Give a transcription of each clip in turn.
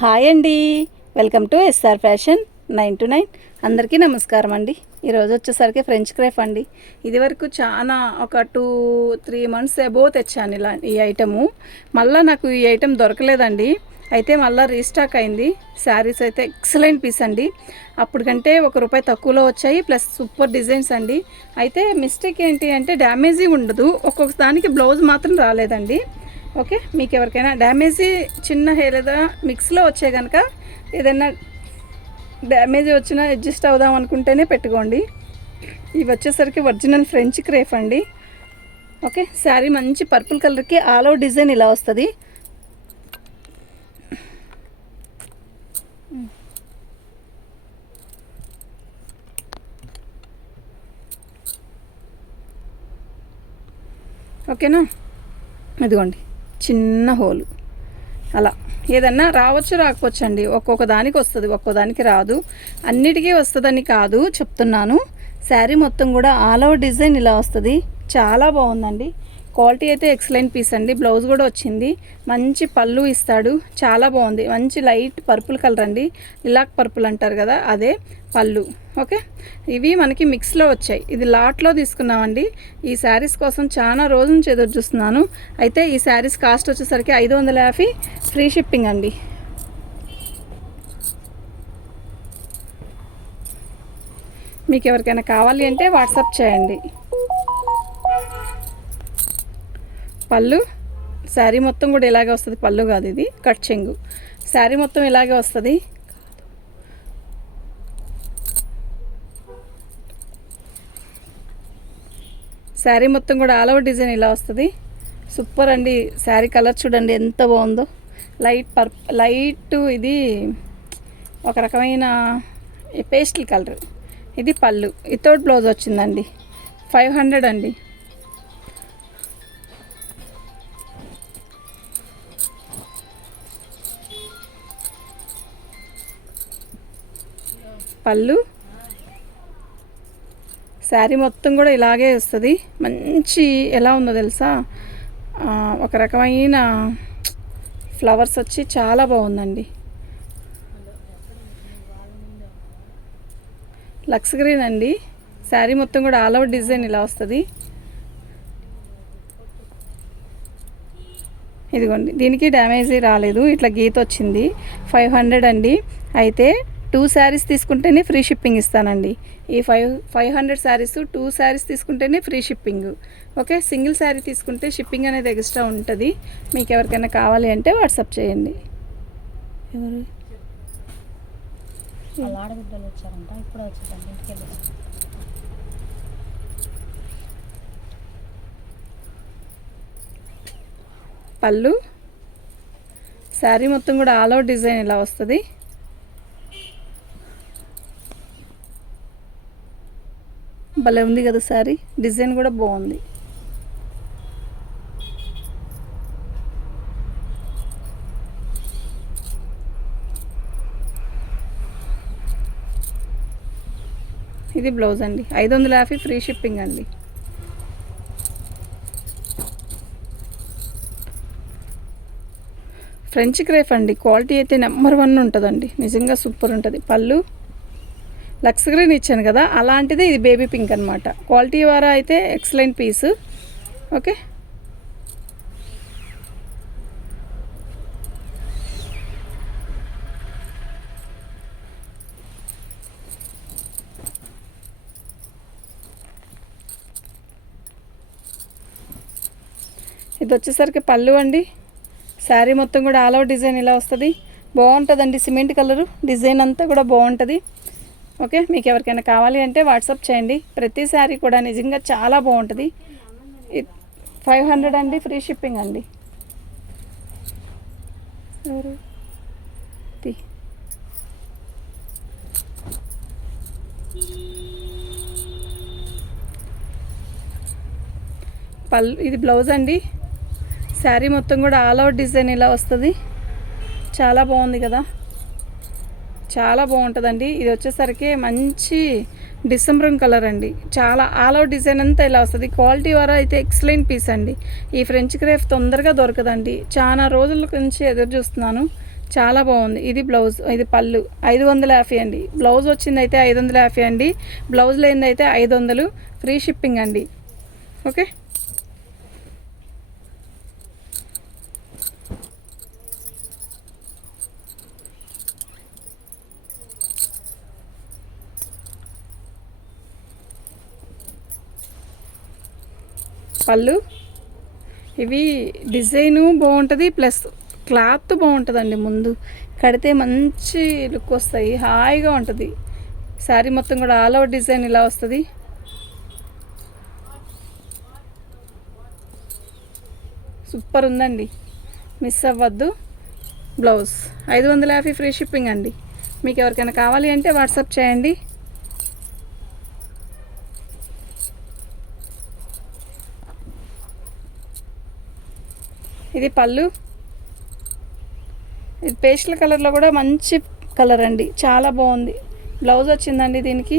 Hi అండి, welcome to SR fashion 9 to 9. అందరికీ నమస్కారం అండి. ఈరోజు వచ్చేసరికి ఫ్రెంచ్ క్రేఫ్ అండి. ఇది వరకు చాలా ఒక 2-3 months అబోవ్ తెచ్చాను ఇలా ఈ ఐటము. మళ్ళీ నాకు ఈ ఐటెం దొరకలేదండి. అయితే మళ్ళీ రీస్టాక్ అయింది. శారీస్ అయితే ఎక్సలెంట్ పీస్ అండి. అప్పుడు కంటే ₹1 తక్కువలో వచ్చాయి. ప్లస్ సూపర్ డిజైన్స్ అండి. అయితే మిస్టేక్ ఏంటి అంటే డ్యామేజీ ఉండదు, ఒక్కొక్క దానికి బ్లౌజ్ మాత్రం రాలేదండి. ఓకే, మీకు ఎవరికైనా డ్యామేజీ చిన్న హెయిర్ లేదా మిక్స్లో వచ్చే కనుక ఏదైనా డ్యామేజ్ వచ్చినా అడ్జస్ట్ అవుదాం అనుకుంటేనే పెట్టుకోండి. ఇవి వచ్చేసరికి ఒరిజినల్ ఫ్రెంచ్ క్రేఫ్ అండి. ఓకే, శారీ మంచి పర్పుల్ కలర్కి ఆల్ ఓవర్ డిజైన్ ఇలా వస్తుంది. ఓకేనా, ఇదిగోండి చిన్న హోలు. అలా ఏదన్నా రావచ్చు రాకపోవచ్చు అండి. ఒక్కొక్క దానికి వస్తుంది, ఒక్కో దానికి రాదు. అన్నిటికీ వస్తుందని కాదు చెప్తున్నాను. శారీ మొత్తం కూడా ఆల్ ఓవర్ డిజైన్ ఇలా వస్తుంది. చాలా బాగుందండి. క్వాలిటీ అయితే ఎక్సలెంట్ పీస్ అండి. బ్లౌజ్ కూడా వచ్చింది. మంచి పళ్ళు ఇస్తాడు. చాలా బాగుంది. మంచి లైట్ పర్పుల్ కలర్ అండి. లిలాక్ పర్పుల్ అంటారు కదా, అదే పళ్ళు. ఓకే, ఇవి మనకి మిక్స్లో వచ్చాయి. ఇది లాట్లో తీసుకున్నామండి. ఈ శారీస్ కోసం చాలా రోజు నుంచి ఎదురు చూస్తున్నాను. అయితే ఈ శారీస్ కాస్ట్ వచ్చేసరికి 550 ఫ్రీ షిప్పింగ్ అండి. మీకు ఎవరికైనా కావాలి అంటే వాట్సాప్ చేయండి. పళ్ళు శారీ మొత్తం కూడా ఇలాగే వస్తుంది. పళ్ళు కాదు, ఇది కట్ చెంగు. శారీ మొత్తం ఇలాగే వస్తుంది. శారీ మొత్తం కూడా ఆల్ ఓవర్ డిజైన్ ఇలా వస్తుంది. సూపర్ అండి. శారీ కలర్ చూడండి ఎంత బాగుందో. లైట్ ఇది ఒక రకమైన పేస్టల్ కలర్. ఇది పళ్ళు. వితౌట్ బ్లౌజ్ వచ్చిందండి. 500 అండి. పళ్ళు శారీ మొత్తం కూడా ఇలాగే వస్తుంది. మంచి ఎలా ఉందో తెలుసా, ఒక రకమైన ఫ్లవర్స్ వచ్చి చాలా బాగుందండి. లక్స్ గ్రీన్ అండి. శారీ మొత్తం కూడా ఆల్ ఓవర్ డిజైన్ ఇలా వస్తుంది. ఇదిగోండి, దీనికి డ్యామేజీ రాలేదు, ఇట్లా గీత వచ్చింది. 500 అండి. అయితే 2 శారీస్ తీసుకుంటేనే ఫ్రీ షిప్పింగ్ ఇస్తానండి. ఈ 500 శారీస్ 2 శారీస్ తీసుకుంటేనే free shipping. Okay, single sari తీసుకుంటే షిప్పింగ్ అనేది ఎక్స్ట్రా ఉంటుంది. మీకు ఎవరికైనా కావాలి అంటే వాట్సాప్ చేయండి. ఎవరు పళ్ళు శారీ మొత్తం కూడా ఆల్ ఓవర్ డిజైన్ ఇలా వస్తుంది. భలే ఉంది కదా శారీ. డిజైన్ కూడా బాగుంది. ఇది బ్లౌజ్ అండి. 550 ఫ్రీ షిప్పింగ్ అండి. ఫ్రెంచ్ క్రేఫ్ అండి. క్వాలిటీ అయితే నెంబర్ 1 ఉంటుందండి. నిజంగా సూపర్ ఉంటుంది. పళ్ళు లక్స్ గ్రీన్ ఇచ్చాను కదా, అలాంటిదే ఇది బేబీ పింక్ అనమాట. క్వాలిటీ వారా అయితే ఎక్సలెంట్ పీసు. ఓకే, ఇది వచ్చేసరికి పళ్ళు అండి. శారీ మొత్తం కూడా ఆల్ ఓవర్ డిజైన్ ఇలా వస్తుంది. బాగుంటుందండి. సిమెంట్ కలరు డిజైన్ అంతా కూడా బాగుంటుంది. ఓకే, మీకు ఎవరికైనా కావాలి అంటే వాట్సాప్ చేయండి. ప్రతి శారీ కూడా నిజంగా చాలా బాగుంటుంది. 500 అండి. ఫ్రీ షిప్పింగ్ అండి. పళ్ళు ఇది బ్లౌజ్ అండి. శారీ మొత్తం కూడా ఆల్ ఓవర్ డిజైన్ ఇలా వస్తుంది. చాలా బాగుంది కదా, చాలా బాగుంటుందండి. ఇది వచ్చేసరికి మంచి డిసెంబర్ కలర్ అండి. చాలా ఆల్ ఓవర్ డిజైన్ అంతా ఇలా వస్తుంది. క్వాలిటీ వారా అయితే ఎక్సలెంట్ పీస్ అండి. ఈ ఫ్రెంచ్ క్రేఫ్ తొందరగా దొరకదండి. చాలా రోజుల నుంచి ఎదురు చూస్తున్నాను. చాలా బాగుంది. ఇది బ్లౌజ్, ఇది పళ్ళు. 550 అండి. బ్లౌజ్ వచ్చింది అయితే 550 అండి. బ్లౌజ్ లేనిది అయితే 500, ఫ్రీ షిప్పింగ్ అండి. ఓకే, పళ్ళు. ఇవి డిజైను బాగుంటుంది, ప్లస్ క్లాత్ బాగుంటుందండి. ముందు కడితే మంచి లుక్ వస్తాయి, హాయిగా ఉంటుంది. శారీ మొత్తం కూడా ఆల్ ఓవర్ డిజైన్ ఇలా వస్తుంది. సూపర్ ఉందండి, మిస్ అవ్వద్దు. బ్లౌజ్ 550 ఫ్రీ షిప్పింగ్ అండి. మీకు ఎవరికైనా కావాలి అంటే వాట్సాప్ చేయండి. ఇది పళ్ళు. ఇది పేస్టల్ కలర్లో కూడా మంచి కలర్ అండి, చాలా బాగుంది. బ్లౌజ్ వచ్చిందండి దీనికి.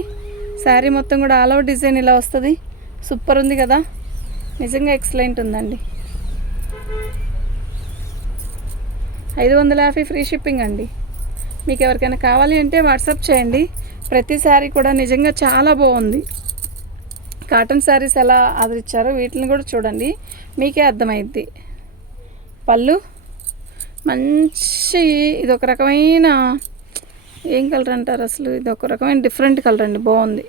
శారీ మొత్తం కూడా ఆల్ ఓవర్ డిజైన్ ఇలా వస్తుంది. సూపర్ ఉంది కదా, నిజంగా ఎక్సలెంట్ ఉందండి. 550 ఫ్రీ షిప్పింగ్ అండి. మీకు ఎవరికైనా కావాలి అంటే వాట్సాప్ చేయండి. ప్రతి శారీ కూడా నిజంగా చాలా బాగుంది. కాటన్ శారీస్ ఎలా ఆదరించారో వీటిని కూడా చూడండి, మీకే అర్థమైద్ది. పళ్ళు మంచి, ఇది ఒక రకమైన ఏం కలర్ అంటారు అసలు, ఇది ఒక రకమైన డిఫరెంట్ కలర్ అండి, బాగుంది.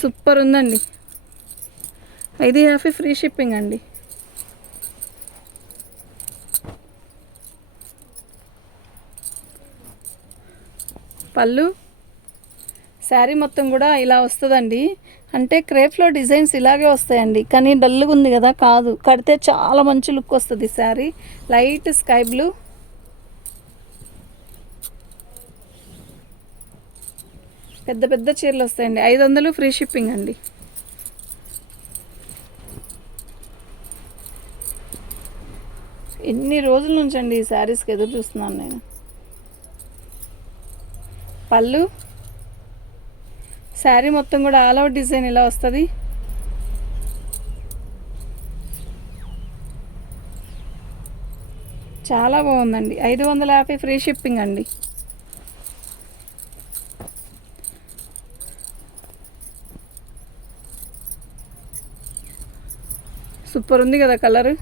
సూపర్ ఉందండి. 550 ఫ్రీ షిప్పింగ్ అండి. పళ్ళు. శారీ మొత్తం కూడా ఇలా వస్తుందండి. అంటే క్రేప్లో డిజైన్స్ ఇలాగే వస్తాయండి, కానీ డల్గా ఉంది కదా, కాదు, కడితే చాలా మంచి లుక్ వస్తుంది. Sari light sky blue. పెద్ద పెద్ద చీరలు వస్తాయండి. 500 ఫ్రీ షిప్పింగ్ అండి. ఎన్ని రోజుల నుంచి అండి ఈ శారీస్కి ఎదురు చూస్తున్నాను నేను. పళ్ళు. శారీ మొత్తం కూడా ఆల్ అవుట్ డిజైన్ ఇలా వస్తుంది. చాలా బాగుందండి. 550 ఫ్రీ షిప్పింగ్ అండి. సూపర్ ఉంది కదా కలరు.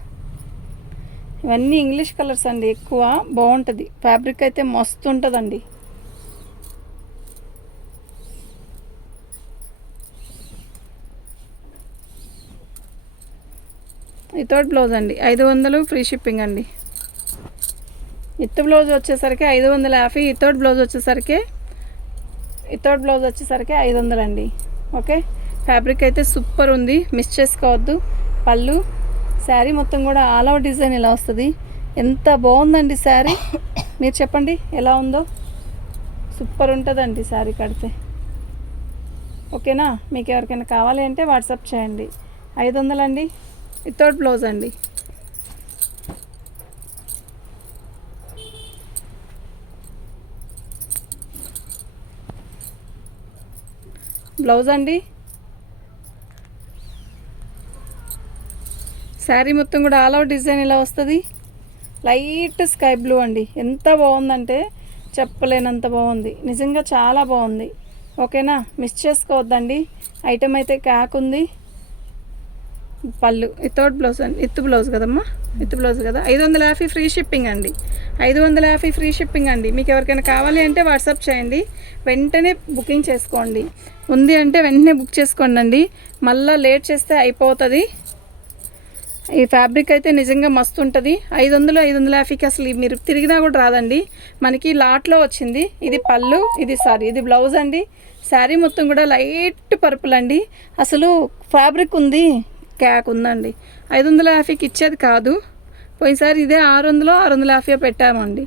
ఇవన్నీ ఇంగ్లీష్ కలర్స్ అండి, ఎక్కువ బాగుంటుంది. ఫ్యాబ్రిక్ అయితే మస్తు ఉంటుందండి. వితౌట్ బ్లౌజ్ అండి, 500 ఫ్రీ షిప్పింగ్ అండి. విత్ బ్లౌజ్ వచ్చేసరికి 550, వితౌట్ బ్లౌజ్ వచ్చేసరికి 500 అండి. ఓకే, ఫ్యాబ్రిక్ అయితే సూపర్ ఉంది, మిస్ చేసుకోవద్దు. పళ్ళు. శారీ మొత్తం కూడా ఆల్ ఓవర్ డిజైన్ ఇలా వస్తుంది. ఎంత బాగుందండి శారీ, మీరు చెప్పండి ఎలా ఉందో. సూపర్ ఉంటుందండి శారీ కడితే. ఓకేనా, మీకు ఎవరికైనా కావాలి అంటే వాట్సాప్ చేయండి. 500 అండి, వితౌట్ బ్లౌజ్ అండి. బ్లౌజ్ అండి. శారీ మొత్తం కూడా ఆల్ అవుట్ డిజైన్ ఇలా వస్తుంది. లైట్ స్కై బ్లూ అండి, ఎంత బాగుందంటే చెప్పలేనంత బాగుంది. నిజంగా చాలా బాగుంది. ఓకేనా, మిస్ చేసుకోవద్దండి. ఐటమ్ అయితే క్యాక్ ఉంది. పళ్ళు వితౌట్ బ్లౌజ్ అండి, విత్ బ్లౌజ్ కదమ్మా, విత్ బ్లౌజ్ కదా. 550 ఫ్రీ షిప్పింగ్ అండి. 550 ఫ్రీ షిప్పింగ్ అండి. మీకు ఎవరికైనా కావాలి అంటే వాట్సాప్ చేయండి, వెంటనే బుకింగ్ చేసుకోండి. ఉంది అంటే వెంటనే బుక్ చేసుకోండి అండి, మళ్ళీ లేట్ చేస్తే అయిపోతుంది. ఈ ఫ్యాబ్రిక్ అయితే నిజంగా మస్తు ఉంటుంది. 500, 550కి అసలు మీరు తిరిగినా కూడా రాదండి. మనకి లాట్లో వచ్చింది. ఇది పళ్ళు, ఇది బ్లౌజ్ అండి. శారీ మొత్తం కూడా లైట్ పర్పుల్ అండి. అసలు ఫ్యాబ్రిక్ ఉంది, క్యాక్ ఉందండి. 550కి ఇచ్చేది కాదు. పోయినసారి ఇదే 600, 650 పెట్టామండి.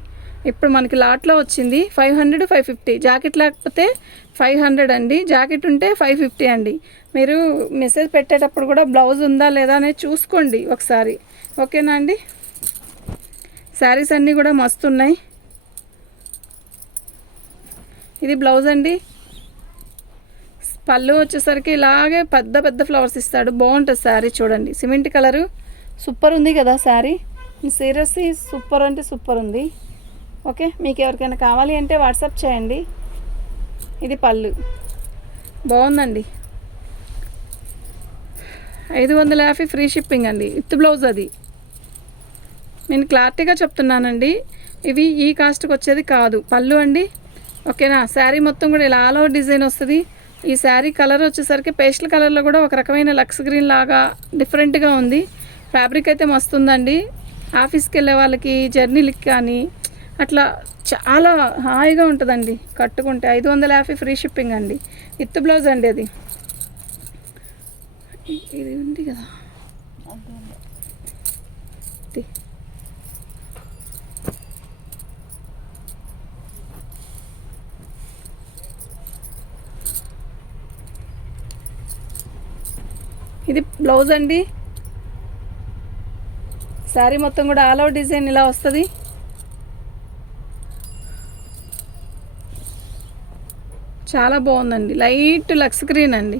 ఇప్పుడు మనకి లాట్లో వచ్చింది 500, 550. జాకెట్ లేకపోతే 500 అండి, జాకెట్ ఉంటే 550 అండి. మీరు మెసేజ్ పెట్టేటప్పుడు కూడా బ్లౌజ్ ఉందా లేదా అనేది చూసుకోండి ఒకసారి. ఓకేనా అండి. శారీస్ అన్నీ కూడా మస్తు ఉన్నాయి. ఇది బ్లౌజ్ అండి. పళ్ళు వచ్చేసరికి ఇలాగే పెద్ద పెద్ద ఫ్లవర్స్ ఇస్తాడు, బాగుంటుంది శారీ. చూడండి సిమెంట్ కలరు, సూపర్ ఉంది కదా శారీ. సీరియస్లీ సూపర్ అంటే సూపర్ ఉంది. ఓకే, మీకు ఎవరికైనా కావాలి అంటే వాట్సాప్ చేయండి. ఇది పళ్ళు బాగుందండి. 550 ఫ్రీ షిప్పింగ్ అండి. విత్ బ్లౌజ్ అది. నేను క్లారిటీగా చెప్తున్నానండి, ఇవి ఈ కాస్ట్కి వచ్చేది కాదు. పళ్ళు అండి, ఓకేనా. శారీ మొత్తం కూడా ఇలా ఆల్ ఓవర్ డిజైన్ వస్తుంది. ఈ శారీ కలర్ వచ్చేసరికి పేస్టల్ కలర్లో కూడా ఒక రకమైన లక్స్ గ్రీన్ లాగా డిఫరెంట్గా ఉంది. ఫ్యాబ్రిక్ అయితే మస్తుందండి. ఆఫీస్కి వెళ్ళే వాళ్ళకి, జర్నీలకి కానీ అట్లా చాలా హాయిగా ఉంటుందండి కట్టుకుంటే. 550 ఫ్రీ షిప్పింగ్ అండి. విత్ బ్లౌజ్ అండి అది. ఇది ఉంది కదా, ఇది బ్లౌజ్ అండి. శారీ మొత్తం కూడా ఆల్ ఓవర్ డిజైన్ ఇలా వస్తుంది. చాలా బాగుందండి. లైట్ లక్స్ గ్రీన్ అండి.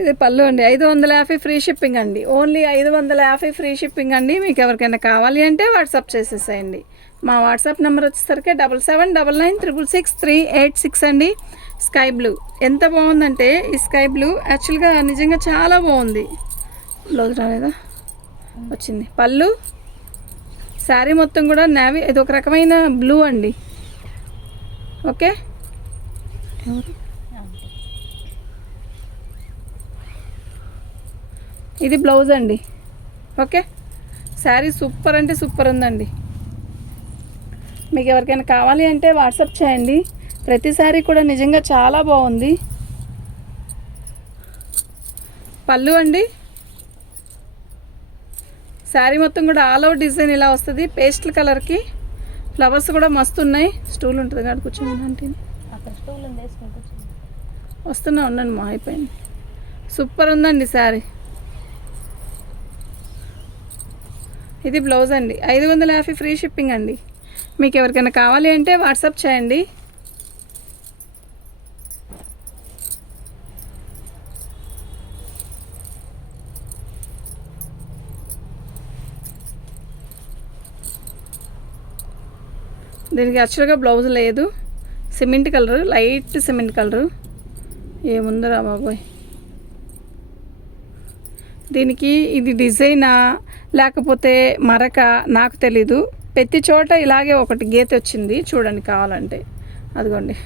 ఇది పళ్ళు అండి. 550 ఫ్రీ షిప్పింగ్ అండి. ఓన్లీ 550 ఫ్రీ షిప్పింగ్ అండి. మీకు ఎవరికైనా కావాలి అంటే వాట్సాప్ చేసేసేయండి. మా వాట్సాప్ నెంబర్ వచ్చేసరికి 7799666386 అండి. స్కై బ్లూ ఎంత బాగుందంటే, ఈ స్కై బ్లూ యాక్చువల్గా నిజంగా చాలా బాగుంది. బ్లౌజ్ రాలేదా, వచ్చింది. పళ్ళు, శారీ మొత్తం కూడా నేవీ, ఇది ఒక రకమైన బ్లూ అండి. ఓకే, ఇది బ్లౌజ్ అండి. ఓకే, శారీ సూపర్ అంటే సూపర్ ఉందండి. మీకు ఎవరికైనా కావాలి అంటే వాట్సాప్ చేయండి. ప్రతి శారీ కూడా నిజంగా చాలా బాగుంది. పళ్ళు అండి, శారీ మొత్తం కూడా ఆల్ ఓవర్ డిజైన్ ఇలా వస్తుంది. పేస్టల్ కలర్కి ఫ్లవర్స్ కూడా మస్తు ఉన్నాయి. స్టూల్ ఉంటుంది కాదు, కూర్చొని అంటే వస్తున్నా ఉండండి. మా అయిపోయింది. సూపర్ ఉందండి శారీ. ఇది బ్లౌజ్ అండి. 550 ఫ్రీ షిప్పింగ్ అండి. మీకు ఎవరికైనా కావాలి అంటే వాట్సాప్ చేయండి. దీనికి యాక్చువల్గా బ్లౌజ్ లేదు. Cement colour, light cement colour. ఏముందరా బాబోయ్, దీనికి ఇది డిజైనా లేకపోతే మరక నాకు తెలీదు. ప్రతి చోట ఇలాగే ఒకటి గీత వచ్చింది చూడండి, కావాలంటే అదిగోండి.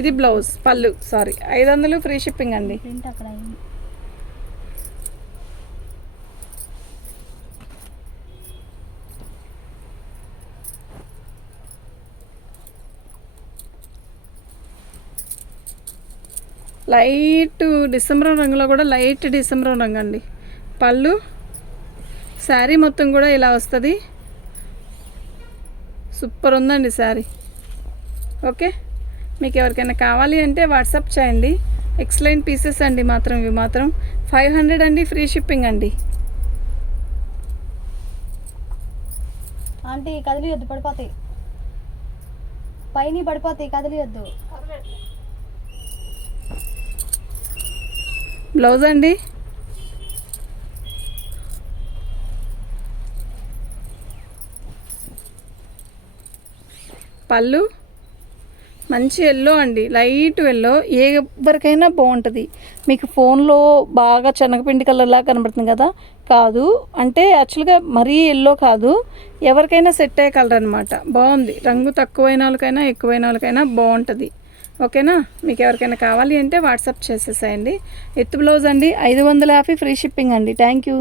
ఇది బ్లౌజ్. పళ్ళు, సారీ 500 ఫ్రీ షిప్పింగ్ అండి. లైట్ డిసెంబర్ రంగులో కూడా లైట్ డిసెంబర్ రంగు అండి. పళ్ళు, శారీ మొత్తం కూడా ఇలా వస్తుంది. సూపర్ ఉందండి శారీ. ఓకే, మీకు ఎవరికైనా కావాలి అంటే వాట్సాప్ చేయండి. ఎక్సలెంట్ పీసెస్ అండి. మాత్రం ఇవి మాత్రం 500 అండి. ఫ్రీ షిప్పింగ్ అండి. ఆంటీ కదిలియొద్దు, పడిపోతాయి పైన, పడిపోతాయి, కదిలియొద్దు. బ్లౌజ్ అండి. పళ్ళు మంచి ఎల్లో అండి, లైట్ ఎల్లో. ఎవరికైనా బాగుంటుంది. మీకు ఫోన్లో బాగా శనగపిండి కలర్లా కనబడుతుంది కదా, కాదు అంటే యాక్చువల్గా మరీ ఎల్లో కాదు, ఎవరికైనా సెట్ అయ్యే కలర్ అనమాట. బాగుంది. రంగు తక్కువైన వాళ్ళకైనా ఎక్కువైన వాళ్ళకైనా బాగుంటుంది. ఓకేనా, మీకు ఎవరికైనా కావాలి అంటే వాట్సాప్ చేసేసేయండి. విత్ బ్లౌజ్ అండి. 550 ఫ్రీ షిప్పింగ్ అండి. Thank you.